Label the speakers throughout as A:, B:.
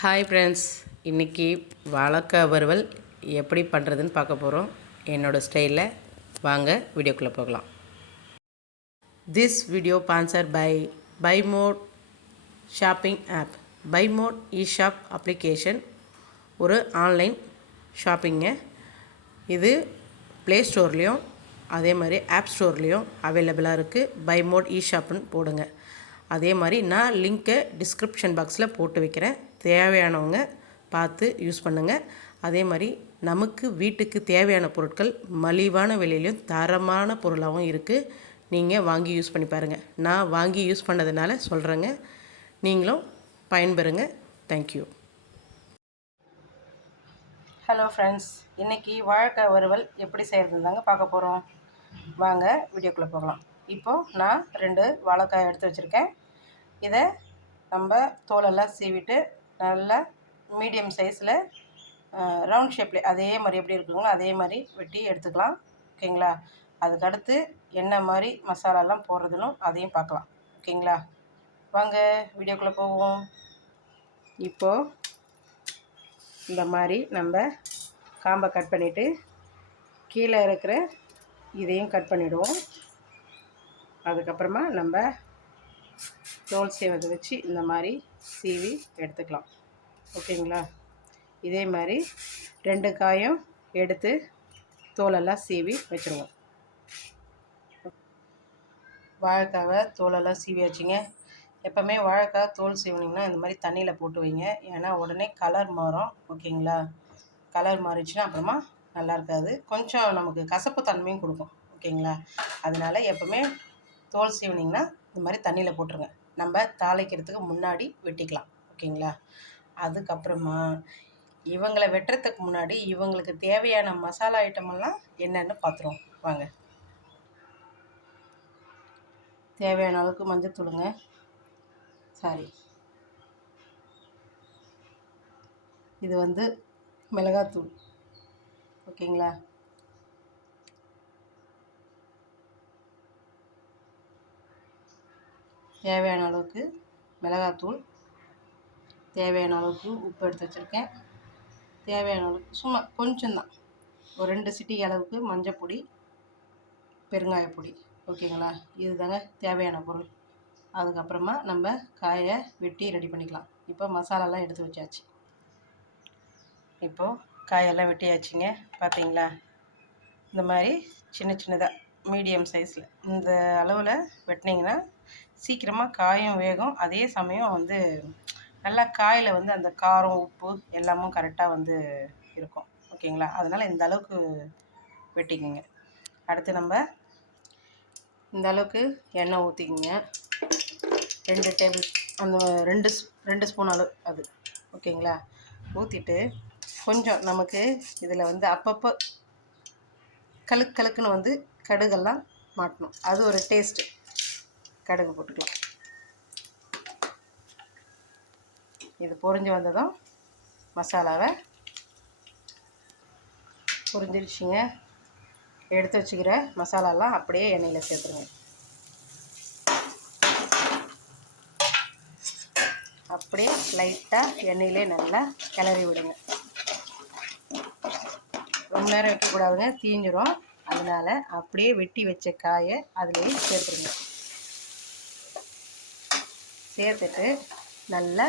A: Hi friends இன்றைக்கி வாழைக்காய் வறுவல் எப்படி பண்ணுறதுன்னு பார்க்க போகிறோம் என்னோடய ஸ்டைலில் வாங்க வீடியோக்குள்ளே போகலாம். This video sponsor by by mod shopping app by mod e shop application ஒரு ஆன்லைன் ஷாப்பிங்க இது ப்ளே ஸ்டோர்லேயும் அதே மாதிரி ஆப் ஸ்டோர்லேயும் அவைலபிளாக இருக்குது பை மோட் இ ஷாப்னு போடுங்க. அதே மாதிரி நான் லிங்க்கை டிஸ்கிரிப்ஷன் பாக்ஸில் போட்டு வைக்கிறேன். தேவையானவங்க பார்த்து யூஸ் பண்ணுங்கள் அதே மாதிரி நமக்கு வீட்டுக்கு தேவையான பொருட்கள் மலிவான விலையிலையும் தரமான பொருளாகவும் இருக்குது நீங்கள் வாங்கி யூஸ் பண்ணி பாருங்கள் நான் வாங்கி யூஸ் பண்ணதுனால சொல்கிறேங்க நீங்களும் பயன்பெறுங்க. தேங்க்யூ ஹலோ ஃப்ரெண்ட்ஸ் இன்றைக்கி வாழைக்காய் வறுவல் எப்படி செய்கிறது தாங்க பார்க்க போகிறோம் வாங்க வீடியோக்குள்ளே போகலாம். இப்போது நான் ரெண்டு வாழைக்காய் எடுத்து வச்சுருக்கேன். இதை நம்ம தோலெல்லாம் சீவிட்டு நல்லா மீடியம் சைஸில் ரவுண்ட் ஷேப்பில் அதே மாதிரி எப்படி இருக்குங்களோ அதே மாதிரி வெட்டி எடுத்துக்கலாம். ஓகேங்களா? அதுக்கடுத்து என்ன மாதிரி மசாலாலாம் போடுறதுனும் அதையும் பார்க்கலாம். ஓகேங்களா? வாங்க வீடியோக்குள்ளே போவோம். இப்போது இந்த மாதிரி நம்ம காம்பை கட் பண்ணிவிட்டு கீழே இருக்கிற இதையும் கட் பண்ணிவிடுவோம் அதுக்கப்புறமா நம்ம தோல் சீவதை வச்சு இந்த மாதிரி சீவி எடுத்துக்கலாம். ஓகேங்களா? இதே மாதிரி ரெண்டு காயும் எடுத்து தோலெல்லாம் சீவி வச்சுருவோம். வாழைக்காவை தோலெல்லாம் சீவி வச்சுங்க. எப்போவுமே வாழைக்காய் தோல் சீவினிங்கன்னா இந்த மாதிரி தண்ணியில் போட்டு வைங்க. ஏன்னா உடனே கலர் மாறும். ஓகேங்களா? கலர் மாறிச்சுன்னா அப்புறமா நல்லா இருக்காது. கொஞ்சம் நமக்கு கசப்பு தன்மையும் கொடுக்கும். ஓகேங்களா? அதனால எப்போவுமே தோல் சீவினிங்கன்னா இந்த மாதிரி தண்ணியில் போட்டுருங்க. நம்ம தாளிக்கிறதுக்கு முன்னாடி வெட்டிக்கலாம். ஓகேங்களா? அதுக்கப்புறமா இவங்களை வெட்டுறதுக்கு முன்னாடி இவங்களுக்கு தேவையான மசாலா ஐட்டமெல்லாம் என்னென்னு பார்த்துருவோம் வாங்க. தேவையான அளவுக்கு மஞ்சள் தூளுங்க. சாரி இது வந்து மிளகாத்தூள். ஓகேங்களா? தேவையான அளவுக்கு மிளகாத்தூள் தேவையான அளவுக்கு உப்பு எடுத்து வச்சுருக்கேன். தேவையான அளவுக்கு சும்மா கொஞ்சம்தான். ஒரு ரெண்டு சிட்டி அளவுக்கு மஞ்சள் பொடி பெருங்காயப்பொடி ஓகேங்களா? இதுதாங்க தேவையான பொருள். அதுக்கப்புறமா நம்ம காயை வெட்டி ரெடி பண்ணிக்கலாம். இப்போ மசாலாலாம் எடுத்து வச்சாச்சு. இப்போது காயெல்லாம் வெட்டியாச்சுங்க. பார்த்தீங்களா இந்த மாதிரி சின்ன சின்னதாக மீடியம் சைஸில். இந்த அளவில் வெட்டினீங்கன்னா சீக்கிரமாக காயும் வேகும். அதே சமயம் வந்து நல்லா காயில் வந்து அந்த காரம் உப்பு எல்லாமும் கரெக்டாக வந்து இருக்கும். ஓகேங்களா? அதனால் இந்த அளவுக்கு வெட்டிக்கோங்க. அடுத்து நம்ம இந்த அளவுக்கு எண்ணெய் ஊற்றிக்குங்க ரெண்டு டேபிள் அந்த ரெண்டு ரெண்டு ஸ்பூன் அளவு அது. ஓகேங்களா? ஊற்றிட்டு கொஞ்சம் நமக்கு இதில் வந்து அப்பப்போ கழுக்கு கழுக்குன்னு வந்து கடுகெல்லாம் மாட்டணும். அது ஒரு டேஸ்ட்டு கடுகு போட்டுக்கலாம். இது பொரிஞ்சு வந்ததும் மசாலாவை பொரிஞ்சிருச்சுங்க. எடுத்து வச்சுக்கிற மசாலாலாம் அப்படியே எண்ணெயில் சேர்த்துருங்க. அப்படியே லைட்டாக எண்ணெயிலே நல்லா கிளறி விடுங்க. ரொம்ப நேரம் வைக்கக்கூடாதுங்க தீஞ்சிரும். அதனால் அப்படியே வெட்டி வச்ச காயை அதிலே சேர்த்துருங்க. சேர்த்துட்டு நல்லா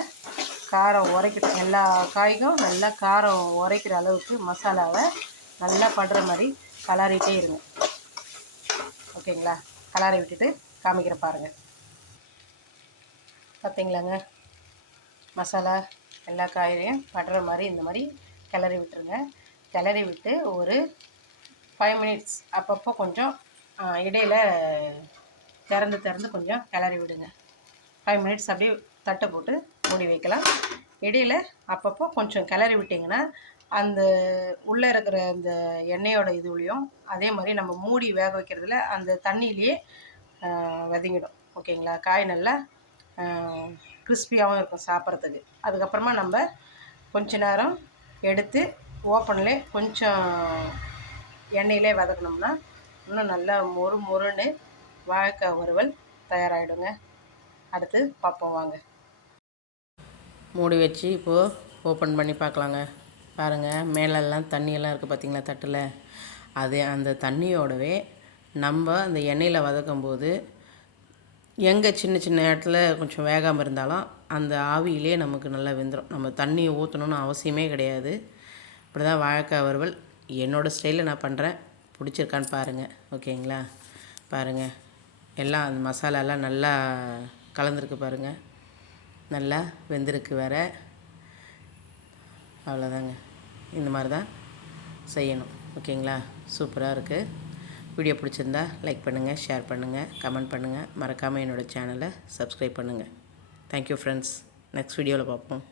A: காரம் உரைக்கிற எல்லா காய்க்கும் நல்லா காரம் உரைக்கிற அளவுக்கு மசாலாவை நல்லா படுற மாதிரி கலரிட்டே இருங்க. ஓகேங்களா? கலரை விட்டுட்டு காமிக்கிற பாருங்கள் பார்த்தீங்களாங்க மசாலா எல்லா காயிலையும் படுற மாதிரி இந்த மாதிரி கிளறி விட்டுருங்க. கிளறி விட்டு ஒரு ஃபைவ் மினிட்ஸ் அப்பப்போ கொஞ்சம் இடையில திறந்து திறந்து கொஞ்சம் கிளறி விடுங்க. ஃபைவ் மினிட்ஸ் அப்படியே தட்டை போட்டு மூடி வைக்கலாம். இடையில் அப்பப்போ கொஞ்சம் கிளறி விட்டிங்கன்னா அந்த உள்ளே இருக்கிற அந்த எண்ணெயோட இதுலேயும் அதே மாதிரி நம்ம மூடி வேக வைக்கிறதுல அந்த தண்ணியிலேயே வதங்கிடும். ஓகேங்களா? காய் நல்லா கிறிஸ்பியாகவும் இருக்கும் சாப்பிட்றதுக்கு. அதுக்கப்புறமா நம்ம கொஞ்ச நேரம் எடுத்து ஓப்பன்லே கொஞ்சம் எண்ணெயிலே வதக்கினோம்னா இன்னும் நல்லா மொறு மொறுன்னு வாழைக்காய் வறுவல் தயாராகிடுங்க அடுத்து பார்ப்போம் வாங்க. மூடி வச்சு இப்போது ஓப்பன் பண்ணி பார்க்கலாங்க. பாருங்கள் மேலெல்லாம் தண்ணியெல்லாம் இருக்குது பார்த்திங்களா தட்டில்? அது அந்த தண்ணியோடவே நம்ம அந்த எண்ணெயில் வதக்கும் போது எங்கே சின்ன சின்ன இடத்துல கொஞ்சம் வேகாமல் இருந்தாலும் அந்த ஆவியிலே நமக்கு நல்லா வெந்துடும் நம்ம தண்ணியை ஊற்றணுன்னு அவசியமே கிடையாது. இப்படி தான் வாழைக்காய் வறுவல் என்னோடய ஸ்டைலில் நான் பண்ணுறேன் பிடிச்சிருக்கான்னு பாருங்கள் ஓகேங்களா? பாருங்கள் எல்லாம் அந்த மசாலாலாம் நல்லா கலந்துருக்கு பாருங்கள் நல்லா வெந்திருக்கு வேறு. அவ்வளோதாங்க இந்த மாதிரி தான் செய்யணும். ஓகேங்களா? சூப்பராக இருக்குது வீடியோ பிடிச்சிருந்தா லைக் பண்ணுங்கள் ஷேர் பண்ணுங்கள் கமெண்ட் பண்ணுங்கள் மறக்காமல் என்னோடய சேனலை சப்ஸ்கிரைப் பண்ணுங்கள் தேங்க்யூ ஃப்ரெண்ட்ஸ் நெக்ஸ்ட் வீடியோவில் பார்ப்போம்.